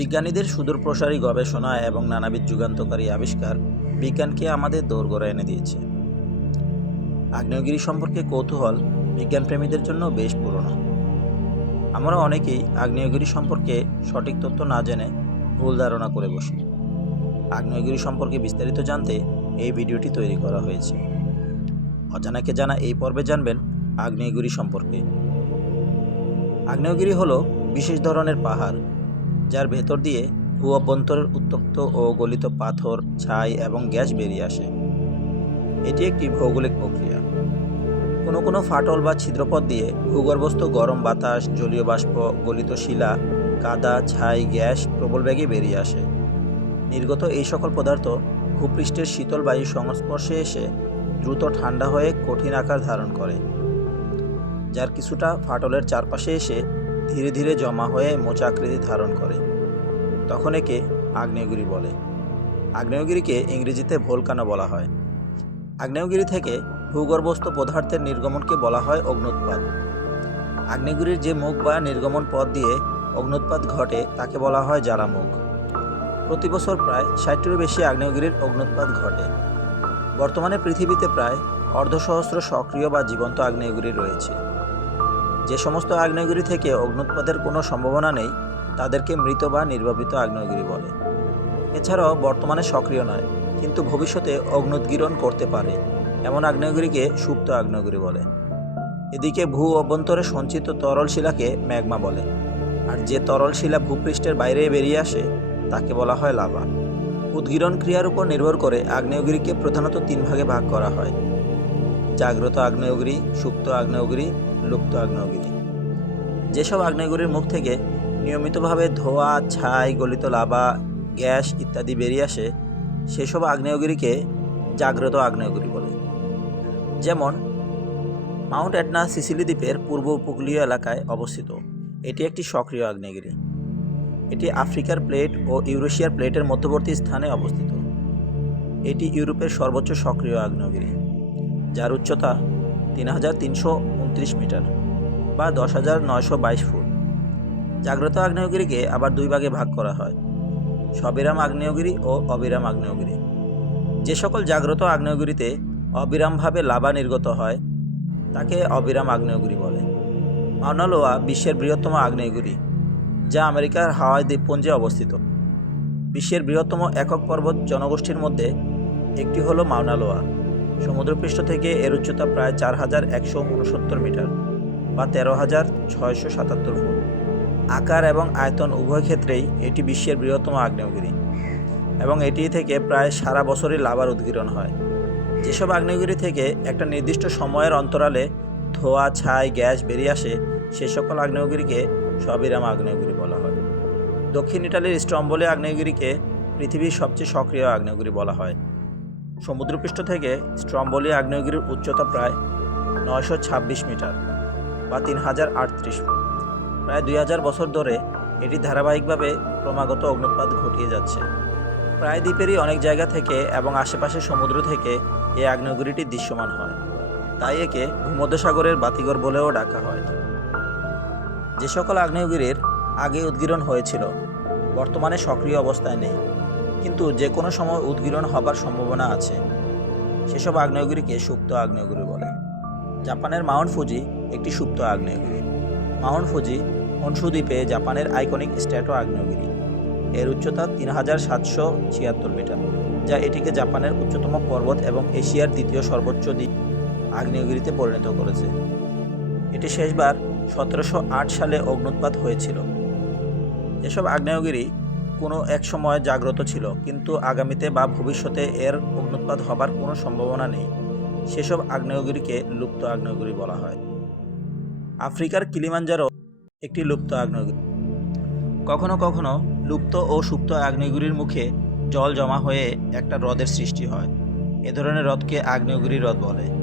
বিজ্ঞানীদের সুদূরপ্রসারী গবেষণা এবং নানাবিধ যুগান্তকারী আবিষ্কার বিজ্ঞানকে আমাদের দোরগোড়া এনে দিয়েছে। আগ্নেয়গিরি সম্পর্কে কৌতূহল বিজ্ঞানপ্রেমীদের জন্য বেশ পুরনো। আমরা অনেকেই আগ্নেয়গিরি সম্পর্কে সঠিক তথ্য না জেনে ভুল ধারণা করে বসি। আগ্নেয়গিরি সম্পর্কে বিস্তারিত জানতে এই ভিডিওটি তৈরি করা হয়েছে। অজানাকে জানা এই পর্বে জানবেন আগ্নেয়গিরি সম্পর্কে। আগ্নেয়গিরি হলো বিশেষ ধরনের পাহাড় যার ভেতর দিয়ে ভূ অভ্যন্তরের উত্তপ্ত ও গলিত পাথর, ছাই এবং গ্যাস বেরিয়ে আসে। এটি একটি ভৌগোলিক প্রক্রিয়া। কোনো কোনো ফাটল বা ছিদ্রপথ দিয়ে ভূগর্ভস্থ গরম বাতাস, জলীয় বাষ্প, গলিত শিলা, কাদা, ছাই, গ্যাস প্রবল বেগে বেরিয়ে আসে। নির্গত এই সকল পদার্থ ভূপৃষ্ঠের শীতল বায়ু সংস্পর্শে এসে দ্রুত ঠান্ডা হয়ে কঠিন আকার ধারণ করে, যার কিছুটা ফাটলের চারপাশে এসে ধীরে ধীরে জমা হয়ে মোচা আকৃতি ধারণ করে। তখন একে আগ্নেয়গিরি বলে। আগ্নেয়গিরিকে ইংরেজিতে ভোলকানো বলা হয়। আগ্নেয়গিরি থেকে ভূগর্ভস্থ পদার্থের নির্গমনকে বলা হয় অগ্নুৎপাত। আগ্নেয়গিরির যে মুখ বা নির্গমন পথ দিয়ে অগ্নুৎপাত ঘটে, তাকে বলা হয় জ্বালামুখ প্রতি বছর প্রায় ষাটটিরও বেশি আগ্নেয়গিরির অগ্নুৎপাত ঘটে। বর্তমানে পৃথিবীতে প্রায় অর্ধসহস্র সক্রিয় বা জীবন্ত আগ্নেয়গিরি রয়েছে। যে সমস্ত আগ্নেয়গিরি থেকে অগ্নুৎপাতের কোনো সম্ভাবনা নেই, তাদেরকে মৃত বা নির্বাপিত আগ্নেয়গিরি বলে। এছাড়াও বর্তমানে সক্রিয় নয়, কিন্তু ভবিষ্যতে অগ্নুদ্গীরণ করতে পারে, এমন আগ্নেয়গিরিকে সুপ্ত আগ্নেয়গিরি বলে। এদিকে ভূ অভ্যন্তরে সঞ্চিত তরল শিলাকে ম্যাগমা বলে, আর যে তরল শিলা ভূপৃষ্ঠের বাইরে বেরিয়ে আসে, তাকে বলা হয় লাভা। উদ্গীরণ ক্রিয়ার উপর নির্ভর করে আগ্নেয়গিরিকে প্রধানত তিন ভাগে ভাগ করা হয়। জাগ্রত আগ্নেয়গিরি, সুপ্ত আগ্নেয়গিরি, লুপ্ত আগ্নেয়গিরি। যেসব আগ্নেয়গিরির মুখ থেকে নিয়মিতভাবে ধোঁয়া, ছাই, গলিত লাভা গ্যাস ইত্যাদি বেরিয়ে আসে, সেসব আগ্নেয়গিরিকে জাগ্রত আগ্নেয়গিরি বলে। যেমন, মাউন্ট এটনা সিসিলি দ্বীপের পূর্ব উপকূলীয় এলাকায় অবস্থিত। এটি একটি সক্রিয় আগ্নেয়গিরি। এটি আফ্রিকার প্লেট ও ইউরেশিয়ার প্লেটের মধ্যবর্তী স্থানে অবস্থিত। এটি ইউরোপের সর্বোচ্চ সক্রিয় আগ্নেয়গিরি। যার উচ্চতা তিন হাজার তিনশো উনত্রিশ মিটার বা দশ হাজার নয়শো বাইশ ফুট। জাগ্রত আগ্নেয়গিরিকে আবার দুই ভাগে ভাগ করা হয়, সবিরাম আগ্নেয়গিরি ও অবিরাম আগ্নেয়গিরি। যে সকল জাগ্রত আগ্নেয়গিরিতে অবিরামভাবে লাভা নির্গত হয়, তাকে অবিরাম আগ্নেয়গিরি বলে। মাউনালোয়া বিশ্বের বৃহত্তম আগ্নেয়গিরি, যা আমেরিকার হাওয়াই দ্বীপপুঞ্জে অবস্থিত। বিশ্বের বৃহত্তম একক পর্বত জনগোষ্ঠীর মধ্যে একটি হলো মাউনালোয়া সমুদ্রপৃষ্ঠ থেকে এর উচ্চতা প্রায় চার হাজার একশো উনসত্তর মিটার বা তেরো হাজার ছয়শো সাতাত্তর ফুট। আকার এবং আয়তন উভয় ক্ষেত্রেই এটি বিশ্বের বৃহত্তম আগ্নেয়গিরি এবং এটি থেকে প্রায় সারা বছরই লাভার উদ্গীরণ হয়। যেসব আগ্নেয়গিরি থেকে একটা নির্দিষ্ট সময়ের অন্তরালে ধোয়া, ছাই, গ্যাস বেরিয়ে আসে, সে সকল আগ্নেয়গিরিকে সবিরাম আগ্নেয়গিরি বলা হয়। দক্ষিণ ইটালির স্ট্রম্বলি আগ্নেয়গিরিকে পৃথিবীর সবচেয়ে সক্রিয় আগ্নেয়গিরি বলা হয়। সমুদ্রপৃষ্ঠ থেকে স্ট্রম্বলি আগ্নেয়গিরির উচ্চতা প্রায় নয়শো ছাব্বিশ মিটার বা তিন হাজার আটত্রিশ ফুট। প্রায় দুই হাজার বছর ধরে এটি ধারাবাহিকভাবে ক্রমাগত অগ্নুৎপাত ঘটিয়ে যাচ্ছে। প্রায় দ্বীপেরই অনেক জায়গা থেকে এবং আশেপাশের সমুদ্র থেকে এই আগ্নেয়গিরিটি দৃশ্যমান হয়। তাই একে ভূমধ্যসাগরের বাতিঘর বলেও ডাকা হয়। যে সকল আগ্নেয়গিরির আগে উদ্গীরণ হয়েছিল, বর্তমানে সক্রিয় অবস্থায় নেই। কিন্তু যে কোনো সময় উদ্গীরণ হবার সম্ভাবনা আছে। সেসব আগ্নেয়গিরিকে সুপ্ত আগ্নেয়গিরি বলে। জাপানের মাউন্ট ফুজি একটি সুপ্ত আগ্নেয়গিরি। মাউন্ট ফুজি হনসু দ্বীপে জাপানের আইকনিক স্ট্যাটো আগ্নেয়গিরি। এর উচ্চতা তিন হাজার সাতশো ছিয়াত্তর মিটার, যা এটিকে জাপানের উচ্চতম পর্বত এবং এশিয়ার দ্বিতীয় সর্বোচ্চ দ্বীপ আগ্নেয়গিরিতে পরিণত করেছে। এটি শেষবার সতেরোশো আট সালে অগ্নুৎপাত হয়েছিল। এসব আগ্নেয়গিরি কোনো এক সময় জাগ্রত ছিল, কিন্তু আগামীতে বা ভবিষ্যতে এর অগ্নুৎপাত হবার কোনো সম্ভাবনা নেই। সেসব আগ্নেয়গিরিকে লুপ্ত আগ্নেয়গিরি বলা হয়। আফ্রিকার কিলিমাঞ্জারো একটি লুপ্ত আগ্নেয়গিরি। কখনো কখনো লুপ্ত ও সুপ্ত আগ্নেয়গিরির মুখে জল জমা হয়ে একটা হ্রদের সৃষ্টি হয়। এ ধরনের হ্রদকে আগ্নেয়গিরি হ্রদ বলে।